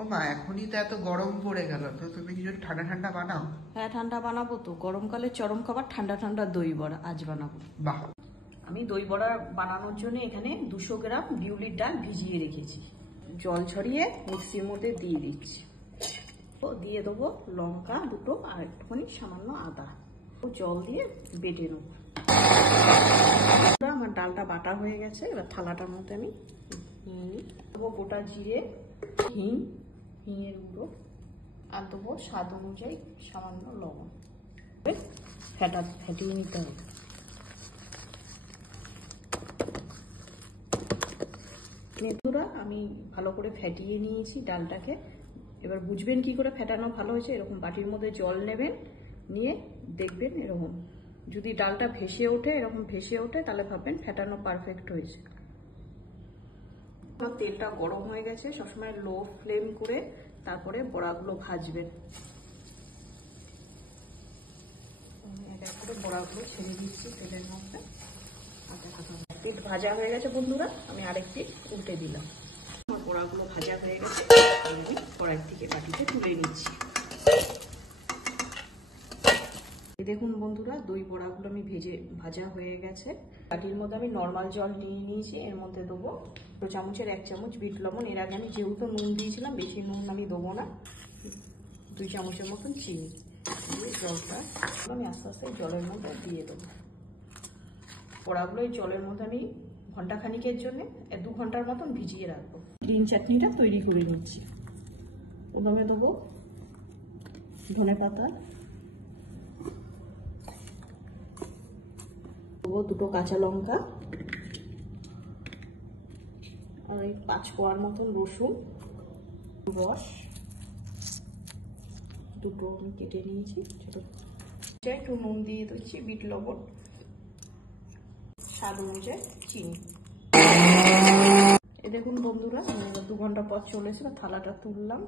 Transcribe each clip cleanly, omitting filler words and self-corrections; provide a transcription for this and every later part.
ও মা, এখনই তো এত গরম পড়ে গেল, তো তুমি কিছু ঠান্ডা ঠান্ডা বানাও। হ্যাঁ, ঠান্ডা বানাবো তো। গরমকালে চরম খাবার ঠান্ডা ঠান্ডা দই বড়া আজ বানাবো। বাহ। আমি দই বড়া বানানোর জন্য এখানে 200 গ্রাম বিউলির ডাল ভিজিয়ে রেখেছি। জল ছড়িয়ে মিক্সির মধ্যে দিয়ে দিচ্ছি। ও দিয়ে দেবো লঙ্কা দুটো আর একটুখানি সামান্য আদা। ও জল দিয়ে বেটে নেবো। আমার ডালটা বাটা হয়ে গেছে, এবার থালাটার মধ্যে আমি নিয়ে নিই। দেবো গোটা জিরে, হিঙের গুঁড়ো, আর দেবো স্বাদ অনুযায়ী সামান্য লবণ। ফেটিয়ে নিতে হবে। বন্ধুরা, আমি ভালো করে ফেটিয়ে নিয়েছি ডালটাকে। এবার বুঝবেন কি করে ফেটানো ভালো হয়েছে, এরকম বাটির মধ্যে জল নেবেন, নিয়ে দেখবেন এরকম যদি ডালটা ভেসে ওঠে, এরকম ভেসে ওঠে, তাহলে ভাববেন ফেটানো পারফেক্ট হয়েছে। তেলটা গরম হয়ে গেছে, সবসময় লো ফ্লেম করে তারপরে বড়াগুলো ভাজবেন। এক এক করে বড়াগুলো ছেড়ে দিচ্ছি তেলের মধ্যে। তেল ভাজা হয়ে গেছে বন্ধুরা, আমি আরেকটি উল্টে দিলাম। আমার বড়াগুলো ভাজা হয়ে গেছে, আমি কড়াই থেকে বাটিতে তুলে নিচ্ছি। দেখুন বন্ধুরা, দই বড়াগুলো আমি ভাজা হয়ে গেছে। বাটির মধ্যে আমি নর্মাল জল নিয়ে নিয়েছি, এর মধ্যে দেবো 2 চামচের 1 চামচ বিট লবণ। এর আগে আমি যেহেতু নুন দিয়েছিলাম, বেশি নুন আমি দেবো না। 2 চামচের মতন চিনি দিয়ে জলটা আমি আস্তে আস্তে জলের মধ্যে দিয়ে দেবো। বড়াগুলো এই জলের মধ্যে আমি ঘন্টাখানিকের জন্য 2 ঘন্টার মতন ভিজিয়ে রাখবো। গ্রিন চাটনিটা তৈরি করে নিচ্ছি। প্রথমে দেবো ধনেপাতা, দেবো 2 কাঁচা লঙ্কা, আর এই 5 কোয়ার মতন রসুন রস, 2 আমি কেটে নিয়েছি ছোট। একটু নুন দিয়ে দিচ্ছি, বিট লবণ, স্বাদ অনুযায়ী চিনি। এই দেখুন বন্ধুরা, 2 ঘন্টা পর চলে এসে থালাটা তুললাম।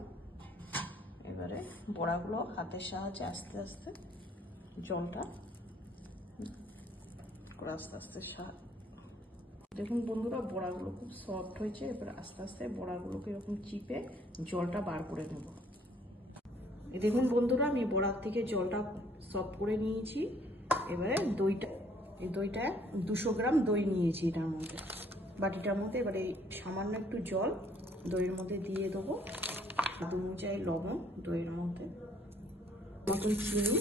এবারে বড়াগুলো হাতের সাহায্যে আস্তে আস্তে জলটা আস্তে আস্তে দেখুন বন্ধুরা, বড়াগুলো খুব সফট হয়েছে। এবার আস্তে আস্তে বড়াগুলোকে এরকম চিপে জলটা বার করে নেব। এই দেখুন বন্ধুরা, আমি বড়ার থেকে জলটা সফট করে নিয়েছি। এবারে দইটা 200 গ্রাম দই নিয়েছি এটার মধ্যে, বাটিটার মধ্যে। এবারে সামান্য একটু জল দইয়ের মধ্যে দিয়ে দেবো, স্বাদ অনুযায়ী লবণ দইয়ের মধ্যে, মতন চিনি,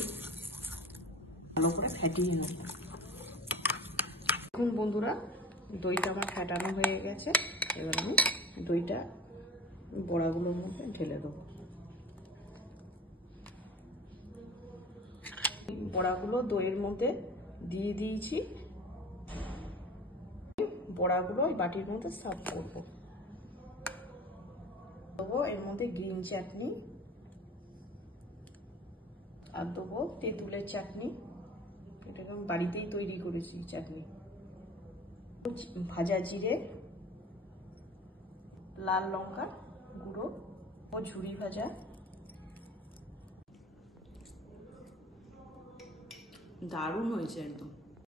ভালো করে ফেটিয়ে নেব। দেখুন বন্ধুরা, দইটা আমার ফেটানো হয়ে গেছে। এবার আমি দইটা বড়াগুলোর মধ্যে ঢেলে দেবো। বড়াগুলো দইয়ের মধ্যে দিয়ে দিয়েছি। বড়াগুলো ওই বাটির মধ্যে সার্ভ করবো। দেবো এর মধ্যে গ্রিন চাটনি, আর দেবো তেঁতুলের চাটনি। এটাকে আমি বাড়িতেই তৈরি করেছি চাটনি। ভাজা জিরে, লাল লঙ্কা গুঁড়ো ও ঝুরি ভাজা। দারুণ হয়েছে একদম।